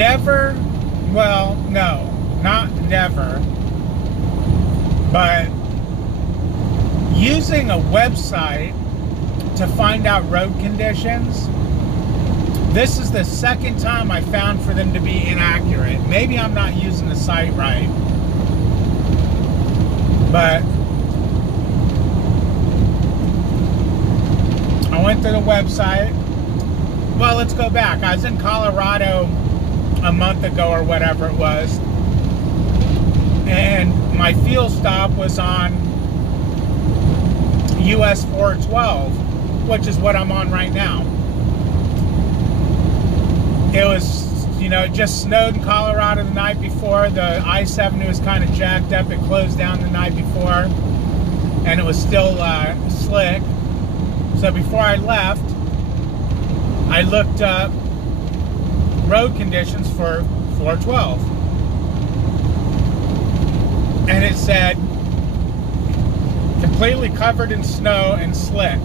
Never, well, no, not never, but using a website to find out road conditions, this is the second time I found for them to be inaccurate. Maybe I'm not using the site right, but I went to the website. Well, let's go back. I was in Colorado a month ago or whatever it was, and my fuel stop was on US 412, which is what I'm on right now. It was, you know, it just snowed in Colorado the night before. The I-70 was kind of jacked up. It closed down the night before, and it was still slick. So before I left, I looked up road conditions for 412. And it said, completely covered in snow and slick.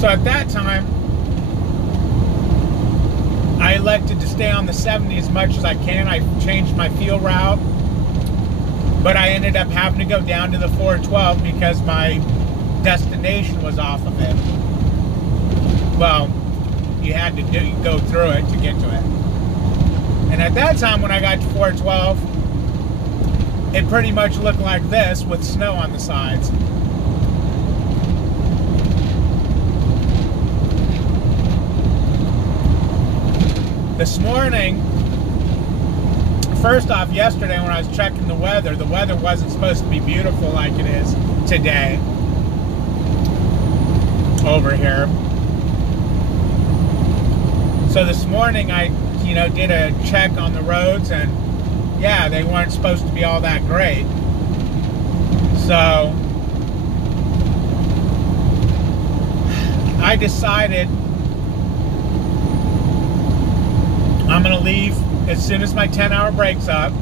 So at that time, I elected to stay on the 70 as much as I can. I changed my fuel route, but I ended up having to go down to the 412 because my destination was off of it. Well, you had to go through it to get to it. And at that time, when I got to 412, it pretty much looked like this with snow on the sides. This morning, first off, yesterday when I was checking the weather wasn't supposed to be beautiful like it is today over here. So this morning I, you know, did a check on the roads, and yeah, they weren't supposed to be all that great. So I decided I'm gonna leave as soon as my 10-hour break's up,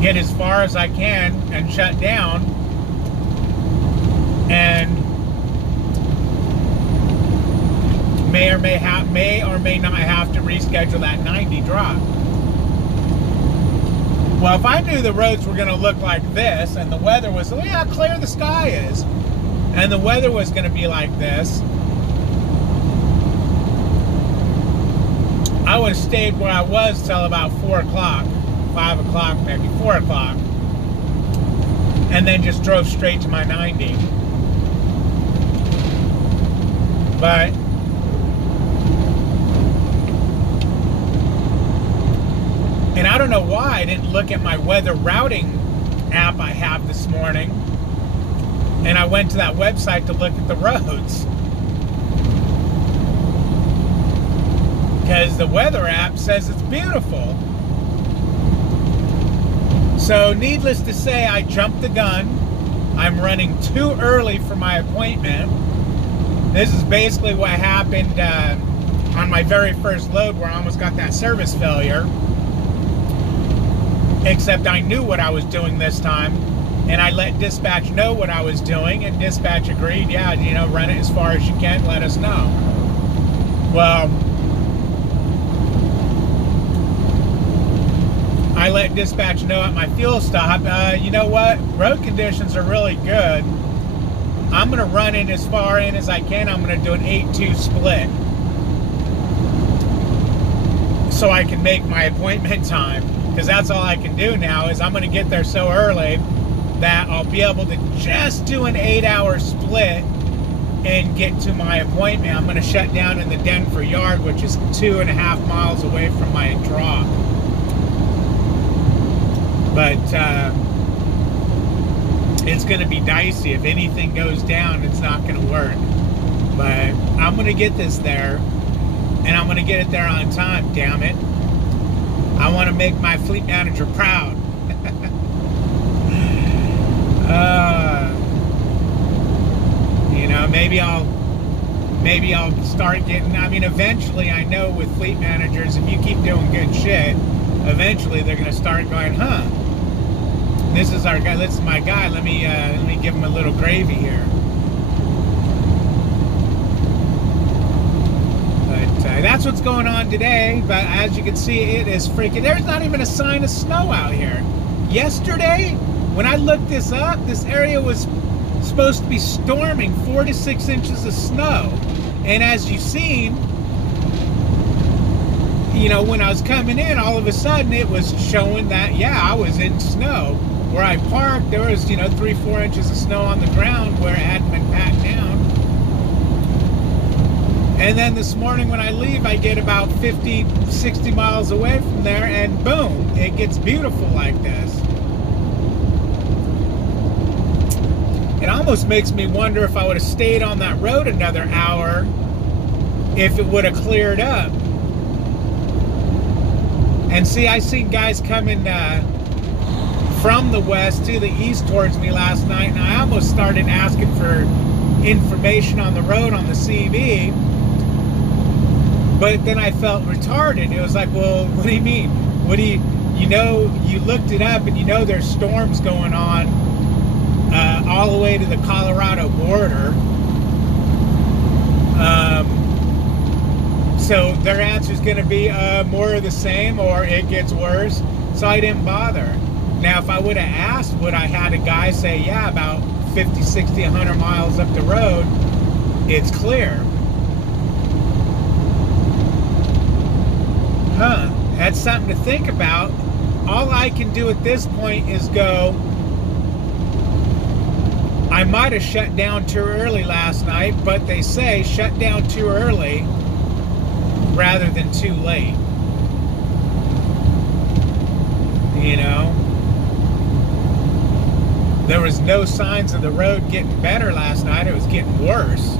get as far as I can and shut down, and may or may not have to reschedule that 90 drop. Well, if I knew the roads were going to look like this, and the weather was, look how clear the sky is, and the weather was going to be like this, I would have stayed where I was till about 4 o'clock, 5 o'clock, maybe 4 o'clock, and then just drove straight to my 90. But and I don't know why I didn't look at my weather routing app I have this morning, and I went to that website to look at the roads, because the weather app says it's beautiful. So needless to say, I jumped the gun. I'm running too early for my appointment. This is basically what happened on my very first load, where I almost got that service failure. Except I knew what I was doing this time, and I let dispatch know what I was doing, and dispatch agreed, yeah, you know, run it as far as you can, let us know. Well, I let dispatch know at my fuel stop, you know what, road conditions are really good. I'm going to run in as far in as I can. I'm going to do an 8-2 split so I can make my appointment time. Because that's all I can do now, is I'm going to get there so early that I'll be able to just do an 8-hour split and get to my appointment. I'm going to shut down in the Denver yard, which is 2.5 miles away from my drop. But it's going to be dicey. If anything goes down, it's not going to work. But I'm going to get this there, and I'm going to get it there on time, damn it. I want to make my fleet manager proud. You know, maybe I'll start getting, I mean, eventually, I know with fleet managers, if you keep doing good shit, eventually they're going to start going, huh, this is our guy, this is my guy, let me give him a little gravy here. that's what's going on today. But as you can see, it is freaking, there's not even a sign of snow out here. Yesterday, when I looked this up, this area was supposed to be storming 4 to 6 inches of snow. And as you've seen, you know, when I was coming in, all of a sudden it was showing that, yeah, I was in snow. Where I parked, there was, you know, 3-4 inches of snow on the ground where it hadn't been packed down. And then this morning when I leave, I get about 50, 60 miles away from there, and boom, it gets beautiful like this. It almost makes me wonder if I would have stayed on that road another hour, if it would have cleared up. And see, I seen guys coming from the west to the east towards me last night, and I almost started asking for information on the road on the CB. But then I felt retarded. It was like, well, what do you mean? What do you know, you looked it up and you know there's storms going on all the way to the Colorado border. So their answer is going to be more of the same, or it gets worse. So I didn't bother. Now, if I would have asked, would I had a guy say, yeah, about 50, 60, 100 miles up the road, it's clear. Huh, that's something to think about. All I can do at this point is go, I might have shut down too early last night, but they say shut down too early rather than too late. You know? There was no signs of the road getting better last night. It was getting worse.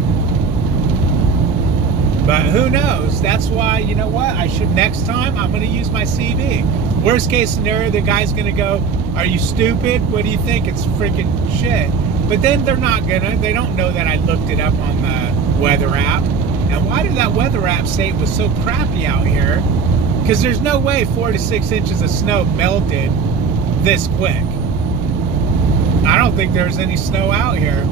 But who knows? That's why, you know what? I should, next time, I'm going to use my CV. Worst case scenario, the guy's going to go, are you stupid? What do you think? It's freaking shit. But then they're not going to. They don't know that I looked it up on the weather app. And why did that weather app say it was so crappy out here? Because there's no way 4 to 6 inches of snow melted this quick. I don't think there's any snow out here.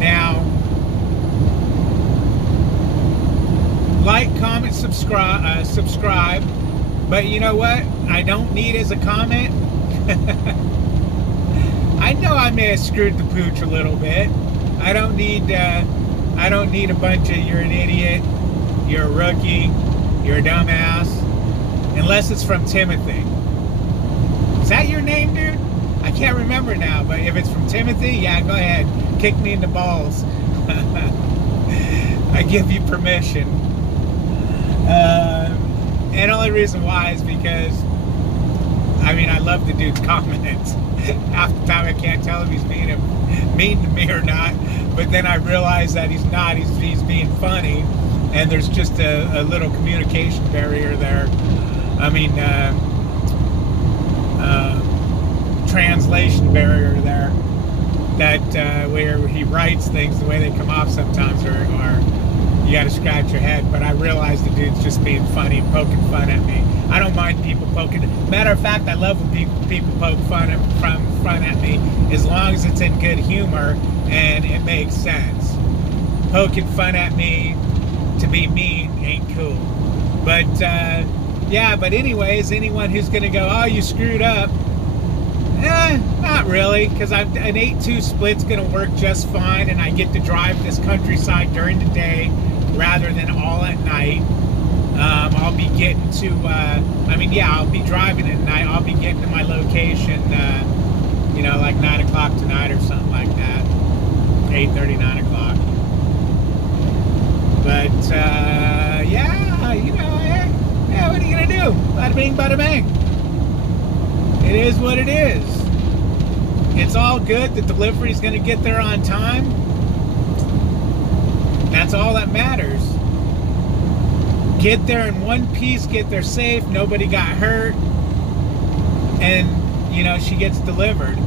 Now, like, comment, subscribe. But you know what? I don't need as a comment. I know I may have screwed the pooch a little bit. I don't need a bunch of you're an idiot, you're a rookie, you're a dumbass, unless it's from Timothy. Is that your name, dude? I can't remember now, but if it's from Timothy, yeah, go ahead. Kick me in the balls. I give you permission. And the only reason why is because, I mean, I love the dude's comments. Half the time I can't tell if he's mean to me or not. But then I realize that he's not. He's being funny. And there's just a little communication barrier there. I mean, translation barrier there. That where he writes things, the way they come off sometimes are you got to scratch your head. But I realize the dude's just being funny and poking fun at me. I don't mind people poking. Matter of fact, I love when people poke fun at me, as long as it's in good humor and it makes sense. Poking fun at me to be mean ain't cool. But yeah. But anyways, anyone who's gonna go, oh, you screwed up. Not really, because an 8-2 split's going to work just fine, and I get to drive this countryside during the day rather than all at night. I'll be getting to, I mean, yeah, I'll be driving at night. I'll be getting to my location, you know, like 9 o'clock tonight or something like that. 8:30, 9 o'clock. But, yeah, you know, yeah, what are you going to do? Bada bing, bada bang. It is what it is. It's all good. The delivery's going to get there on time. That's all that matters. Get there in one piece, get there safe, nobody got hurt, and, you know, she gets delivered.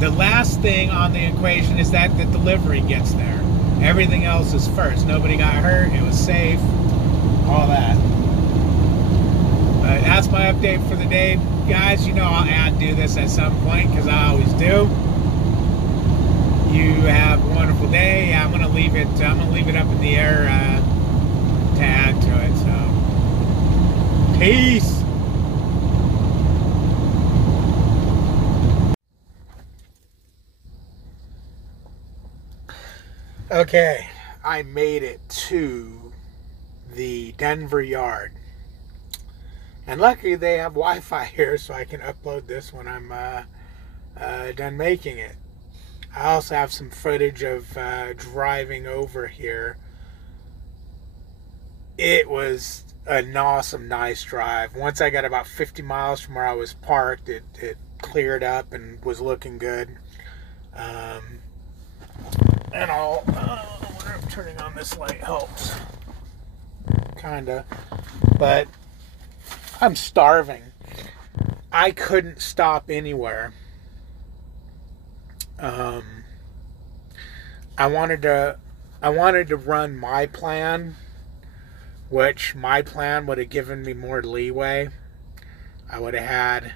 The last thing on the equation is that the delivery gets there. Everything else is first. Nobody got hurt, it was safe, all that. But that's my update for the day. Guys, you know I'll do this at some point, because I always do. You have a wonderful day. I'm gonna leave it. I'm gonna leave it up in the air to add to it. So, peace. Okay, I made it to the Denver yard, and luckily they have Wi-Fi here, so I can upload this when I'm done making it. I also have some footage of driving over here. It was an awesome, nice drive. Once I got about 50 miles from where I was parked, it cleared up and was looking good. And I wonder if turning on this light helps. Kinda. But I'm starving. I couldn't stop anywhere. I wanted to run my plan, which my plan would have given me more leeway. I would have had,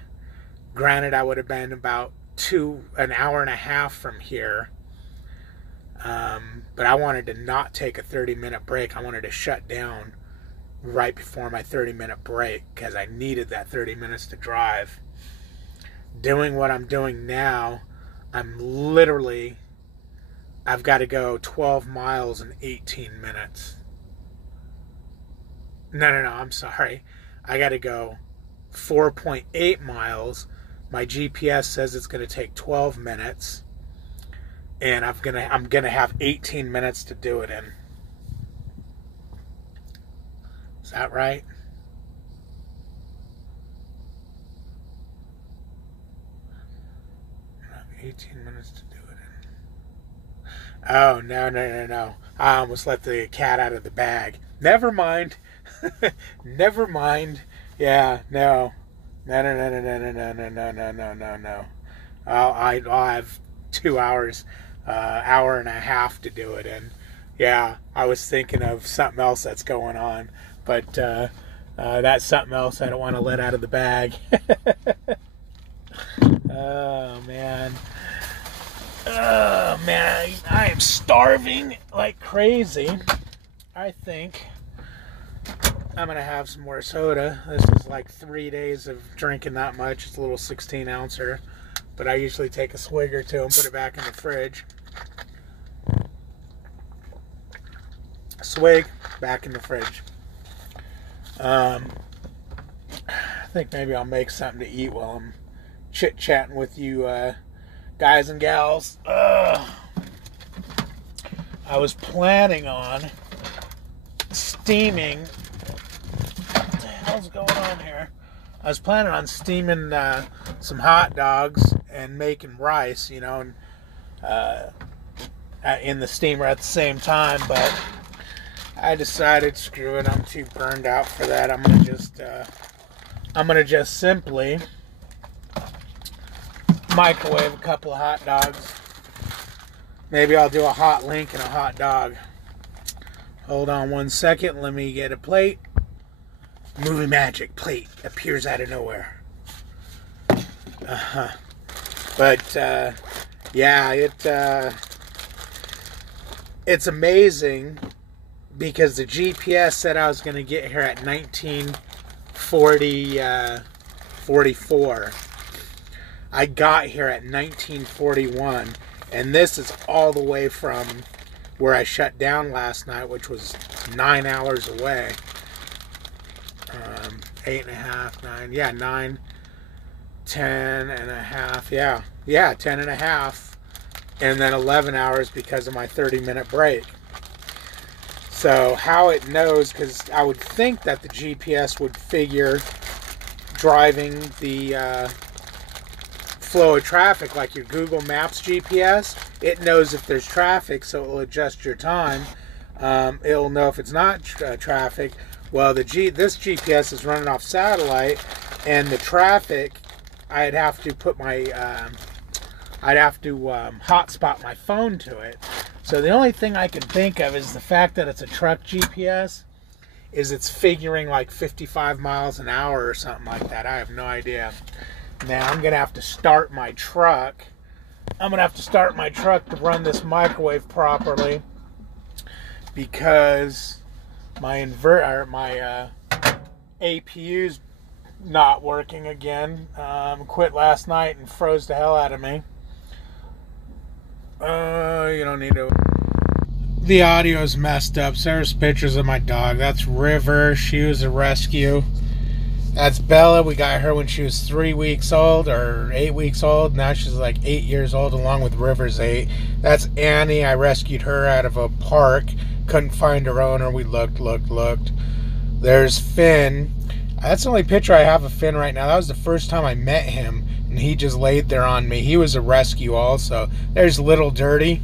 granted, I would have been about an hour and a half from here. But I wanted to not take a 30-minute break. I wanted to shut down right before my 30-minute break because I needed that 30 minutes to drive. Doing what I'm doing now, I've got to go 12 miles in 18 minutes. No, I'm sorry. I got to go 4.8 miles. My GPS says it's going to take 12 minutes. And I'm gonna have 18 minutes to do it in. Is that right? I have 18 minutes to do it in. Oh, no. I almost let the cat out of the bag. Never mind. Never mind. Yeah, no. No. I'll have 2 hours. Hour and a half to do it in. Yeah, I was thinking of something else that's going on, but that's something else I don't want to let out of the bag. Oh man, I am starving like crazy. I think I'm gonna have some more soda. This is like 3 days of drinking that much. It's a little 16-ouncer. But I usually take a swig or two and put it back in the fridge. Swig, back in the fridge. I think maybe I'll make something to eat while I'm chit-chatting with you guys and gals. I was planning on steaming. What the hell's going on here? I was planning on steaming some hot dogs and making rice, and in the steamer at the same time, but I decided, screw it, I'm too burned out for that. I'm gonna just simply microwave a couple of hot dogs. Maybe I'll do a hot link and a hot dog. Hold on 1 second, let me get a plate. Movie magic, plate appears out of nowhere. But yeah, it's amazing because the GPS said I was going to get here at 1944. I got here at 1941, and this is all the way from where I shut down last night, which was 9 hours away. 8.5, 9, yeah, 9, 10.5, yeah, 10.5, and then 11 hours because of my 30-minute break. So how it knows, because I would think that the GPS would figure driving the flow of traffic, like your Google Maps GPS, it knows if there's traffic, so it'll adjust your time. It'll know if it's not traffic. Well, this GPS is running off satellite, and the traffic, I'd have to put my, hotspot my phone to it. So the only thing I can think of is the fact that it's a truck GPS, is it's figuring like 55 miles an hour or something like that. I have no idea. Now I'm gonna have to start my truck I'm going to have to start my truck to run this microwave properly because my APU's not working again. Quit last night and froze the hell out of me. You don't need to. The audio's messed up. So there's pictures of my dog. That's River. She was a rescue. That's Bella. We got her when she was 3 weeks old or 8 weeks old. Now she's like 8 years old, along with River's 8. That's Annie. I rescued her out of a park. Couldn't find her owner. We looked. There's Finn. That's the only picture I have of Finn right now. That was the first time I met him, and he just laid there on me. He was a rescue also. There's Little Dirty.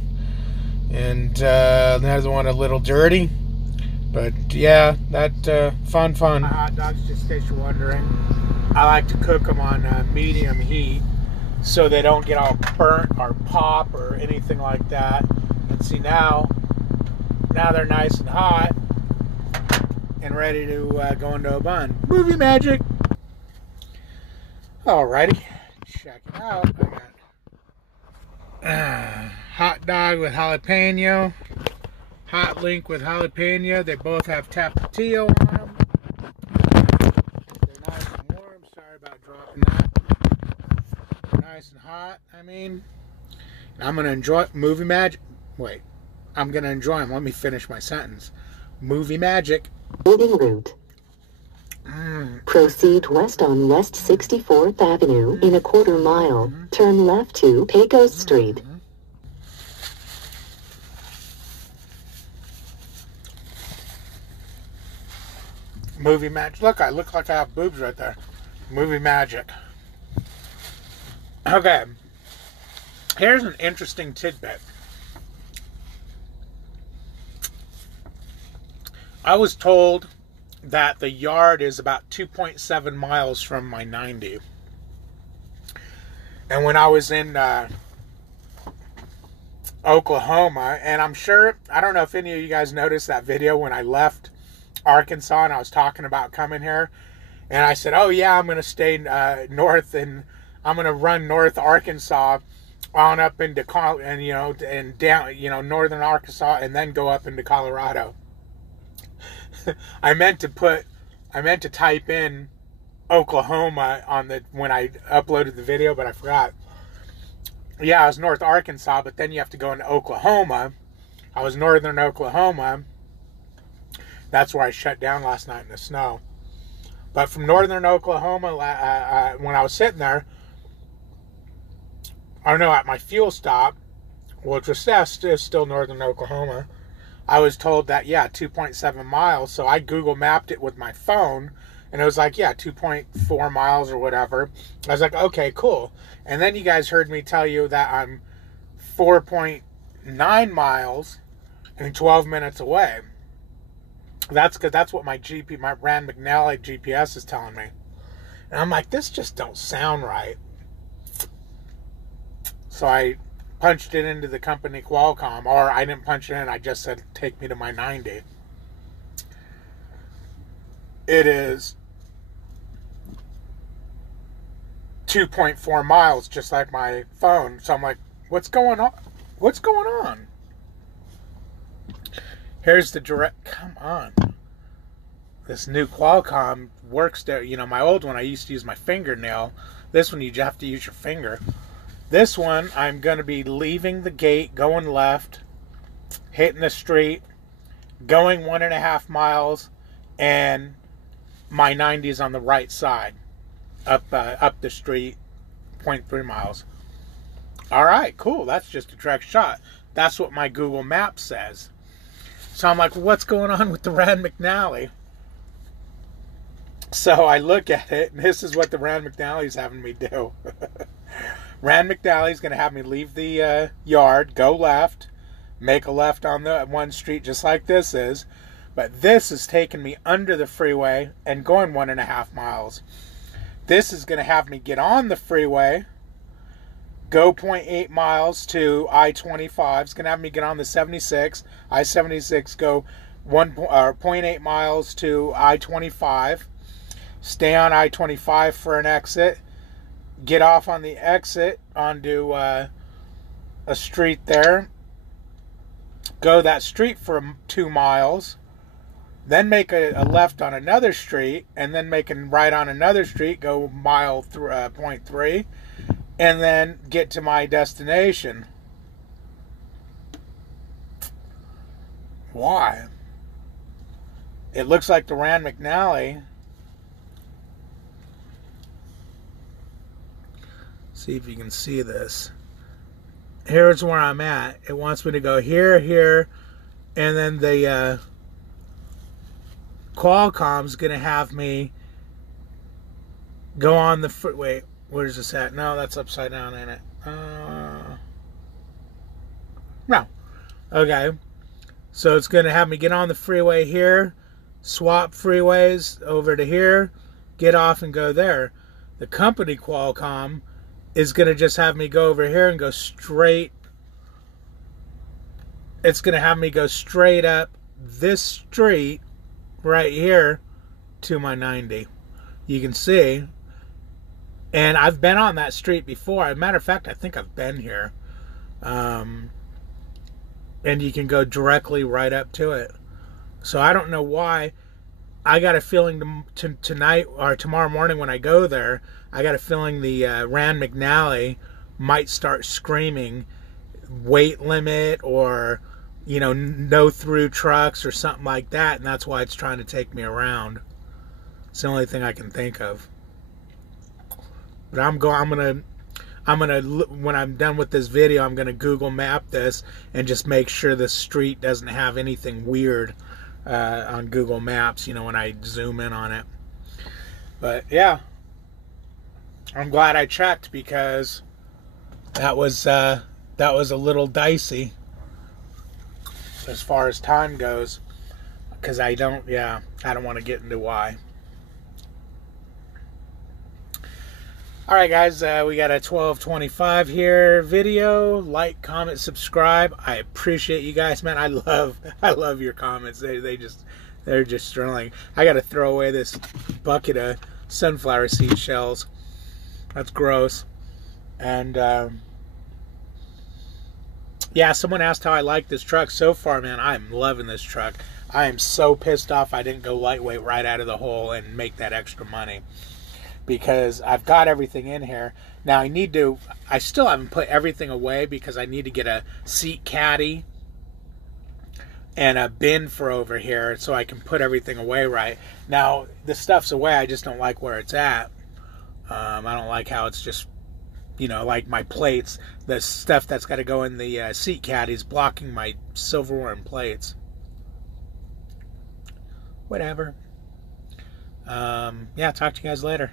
And another one, a Little Dirty. But yeah, that fun. My hot dogs, just in case you're wondering, I like to cook them on medium heat so they don't get all burnt or pop or anything like that. And see, now they're nice and hot and ready to go into a bun. Movie magic. Alrighty, check it out. I got hot dog with jalapeno. Hot link with jalapeno. They both have tapatio on them. They're nice and warm. Sorry about dropping that. They're nice and hot. I mean, I'm going to enjoy movie magic. Wait, I'm going to enjoy them. Let me finish my sentence. Movie magic. Moving route. Proceed west on West 64th Avenue in a quarter mile. Turn left to Pecos Street. Movie magic. Look, I look like I have boobs right there. Movie magic. Okay. Here's an interesting tidbit. I was told that the yard is about 2.7 miles from my 90. And when I was in Oklahoma, and I'm sure, I don't know if any of you guys noticed that video when I left Arkansas and I was talking about coming here, and I said, oh yeah, I'm going to stay north, and I'm going to run north Arkansas on up into and down northern Arkansas, and then go up into Colorado. I meant to type in Oklahoma on when I uploaded the video, but I forgot. Yeah, I was North Arkansas, but then you have to go into Oklahoma. I was northern Oklahoma. That's where I shut down last night in the snow. But from northern Oklahoma, when I was sitting there, I don't know, at my fuel stop, which was still northern Oklahoma, I was told that, yeah, 2.7 miles. So I Google mapped it with my phone, and it was like, yeah, 2.4 miles or whatever. I was like, okay, cool. And then you guys heard me tell you that I'm 4.9 miles and 12 minutes away. That's what my Rand McNally GPS is telling me. And I'm like, this just don't sound right. So I punched it into the company Qualcomm, or I didn't punch it in, I just said, take me to my 90. It is 2.4 miles, just like my phone. So I'm like, what's going on? What's going on? Here's the direct, come on. This new Qualcomm works there. My old one, I used to use my fingernail. This one, you have to use your finger. This one, I'm going to be leaving the gate, going left, hitting the street, going 1.5 miles, and my 90 is on the right side, up the street, 0.3 miles. All right, cool. That's just a direct shot. That's what my Google Maps says. So I'm like, what's going on with the Rand McNally? So I look at it, and this is what the Rand McNally's having me do. Rand McNally's going to have me leave the yard, go left, make a left on the one street just like this is. But this is taking me under the freeway and going 1.5 miles. This is going to have me get on the freeway, go 0.8 miles to I-25. It's going to have me get on the 76. I-76, go 0.8 miles to I-25. Stay on I-25 for an exit. Get off on the exit onto a street there, go that street for 2 miles, then make a left on another street, and then make a right on another street, go mile 0.3, and then get to my destination. Why? It looks like the Rand McNally. See if you can see this. Here's where I'm at. It wants me to go here, here, and then the Qualcomm's going to have me go on the... Wait, where's this at? No, that's upside down, ain't it? No. Okay. So it's going to have me get on the freeway here, swap freeways over to here, get off and go there. The company Qualcomm is going to just have me go over here and go straight. It's going to have me go straight up this street right here to my 90. You can see. And I've been on that street before. As a matter of fact, I think I've been here. And you can go directly right up to it. So I don't know why. I got a feeling tonight or tomorrow morning when I go there, I got a feeling the Rand McNally might start screaming weight limit or, you know, no through trucks or something like that, and that's why it's trying to take me around. It's the only thing I can think of. But I'm gonna when I'm done with this video, I'm gonna Google map this and just make sure the street doesn't have anything weird on Google Maps, you know, when I zoom in on it. But yeah, I'm glad I checked because that was a little dicey as far as time goes, because I don't want to get into why. Alright guys, we got a 12:25 here video. Like, comment, subscribe. I appreciate you guys, man. I love your comments. They're just thrilling. I gotta throw away this bucket of sunflower seed shells. That's gross. And yeah, someone asked how I like this truck. So far, man, I'm loving this truck. I am so pissed off I didn't go lightweight right out of the hole and make that extra money, because I've got everything in here. Now I still haven't put everything away because I need to get a seat caddy and a bin for over here so I can put everything away right. Now, the stuff's away, I just don't like where it's at. I don't like how it's just, you know, like my plates, the stuff that's got to go in the seat caddy is blocking my silverware and plates. Whatever. Yeah, talk to you guys later.